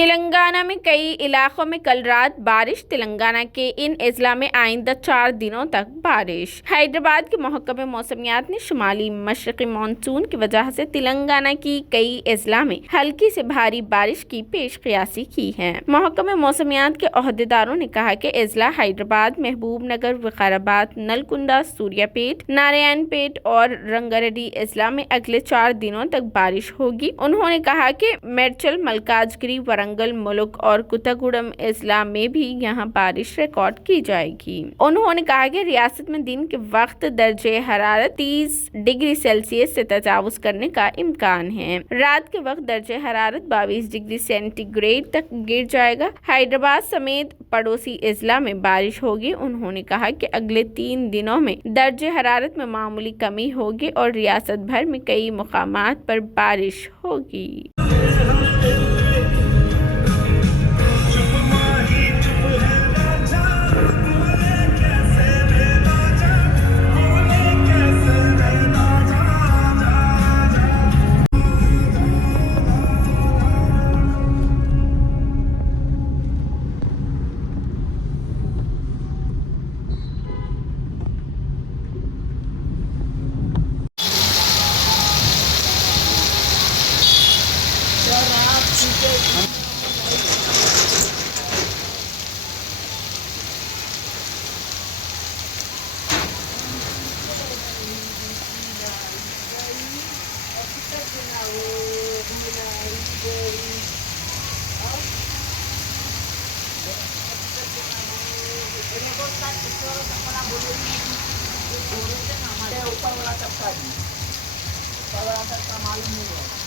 तेलंगाना में कई इलाकों में कल रात बारिश। तेलंगाना के इन अजला में आइंदा 4 दिनों तक बारिश। हैदराबाद के महकमे मौसमियात ने शुमाली मशरक़ी मानसून की वजह से तेलंगाना की कई अजला में हल्की से भारी बारिश की पेशकयासी की है। महकमे मौसमियात के अहदेदारों ने कहा कि अजला हैदराबाद, महबूबनगर, विकाराबाद, नलकुंडा, सूर्यापेट, नारायणपेट और रंगारेड्डी अजला में अगले 4 दिनों तक बारिश होगी। उन्होंने कहा कि मेडचल, मलकाजगिरी, वरंगल, मुलुक और कुतागुड़म अजला में भी यहाँ बारिश रिकॉर्ड की जाएगी। उन्होंने कहा कि रियासत में दिन के वक्त दर्जे हरारत 30 डिग्री सेल्सियस से तजावुज करने का इम्कान है। रात के वक्त दर्जे हरारत 22 डिग्री सेंटीग्रेड तक गिर जाएगा। हैदराबाद समेत पड़ोसी अजला में बारिश होगी। उन्होंने कहा कि अगले 3 दिनों में दर्जे हरारत में मामूली कमी होगी और रियासत भर में कई मुकामात पर बारिश होगी। ऊपर वाला चक्का जी, ऊपर वाला चक्का मालूम नहीं है।